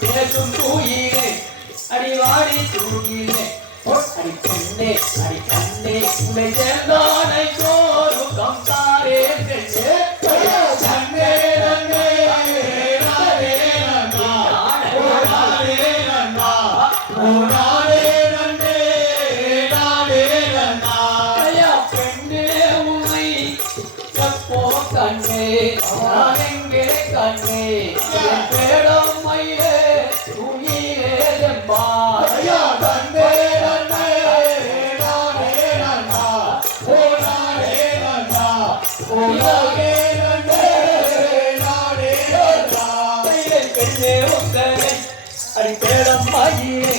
பேசும் தூயிலே அடிவாடி தூயிலே அடி பெண்ணே அடி கண்ணே உன்னை சேர்ந்தானை சோறும் கம்சாரே பெண்ணே கண்ணே நன்னே நானே நன்னா நானே நன்னா நானே நன்னே நானே நன்னா ஐயா பெண்ணே உன்னை எப்போ கண்ணே நான் எங்கே கண்ணே என் பேடம் மையே துணியே எம்பா ஐயா கண்ணே நன்னே நானே நன்னா ஓ நானே நன்னா ஓ நானே நன்னே நானே நன்னா பெண்ணே உங்களை அடி பேடம் மையே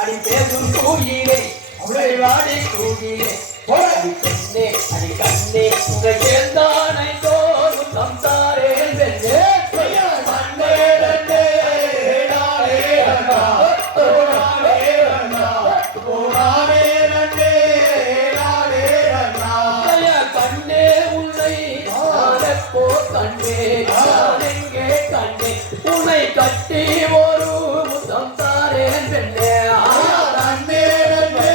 அடி பேசும் தூயிலே அவளை வாடி தூயிலே அடி பெண்ணே அடி கண்ணே உங்கள் சேர்ந்தானை தோறும் சம்சாரே பெண்ணே கண்ணே நன்னே நானே நன்னா ஓ நானே நன்னா ஓ நானே நன்னே நானே நன்னா கண்ணே உன்னை நானப்போ கண்ணே நான் எங்கே கண்ணே உன்னை கட்டி ஒரு சம்சாரே பெண்ணே கண்ணே நன்னே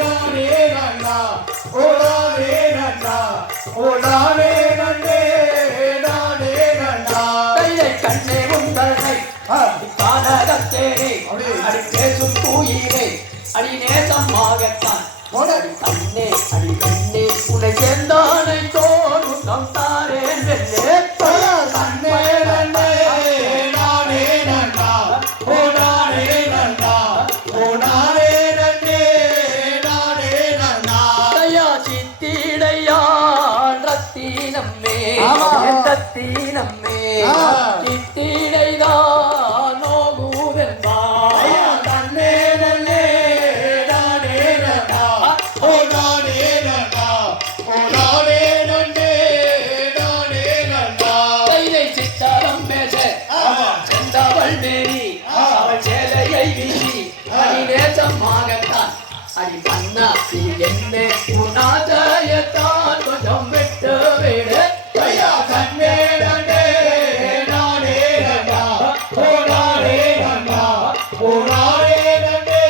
நானே நன்னா ஓ நானே நன்னா ஓ நானே நன்னே நானே நன்னா கண்ணே உந்தனை கானகத்தேனே அடி பேசும் தூயிலே அடி நேசமாகத்தான் அடி கண்ணே அடி கண்ணே உன்னை சேர்ந்தானை தோறும் சம்சாரே பெண்ணே கண்ணே நன்னே நானே நன்னா ஓ நானே நன்னா ஓ நானே நன்னே நானே நன்னா சித்திடையான் ரத்தினம்மே ரத்தினம்மே சித்திடைதான் நோகுவென்பா கண்ணே நன்னே நானே நன்னா ஓ நானே நன்னா ஓ நானே நன்னே நானே நன்னா சித்தரம் பேச செந்தவள் மேரி அவள் சேலையை வீசி அடி நேசமாகத்தான் அடி பண்ணா என்ன உன்னாதயத்தான் கொஞ்சம் விட்டு விடு ஐயா கண்ணே நன்னே நானே நன்னா ஓ நானே நன்னா ஓ நானே நன்னே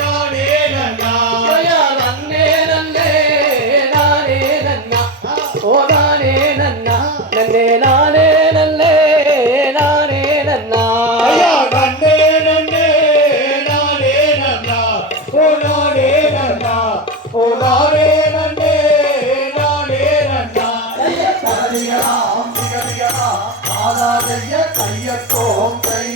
நானே நன்னா ஐயா நன்னே நன்னே நானே நன்னா ஓ நானே நன்னா நன்னே நானே நன்னே நானே நன்னா ஐயா கண்ணே நன்னே நானே நன்னா ஓ நானே நன்னா ஓ நானே நன்னே நானே நன்னா கைய கையத்தோம் கை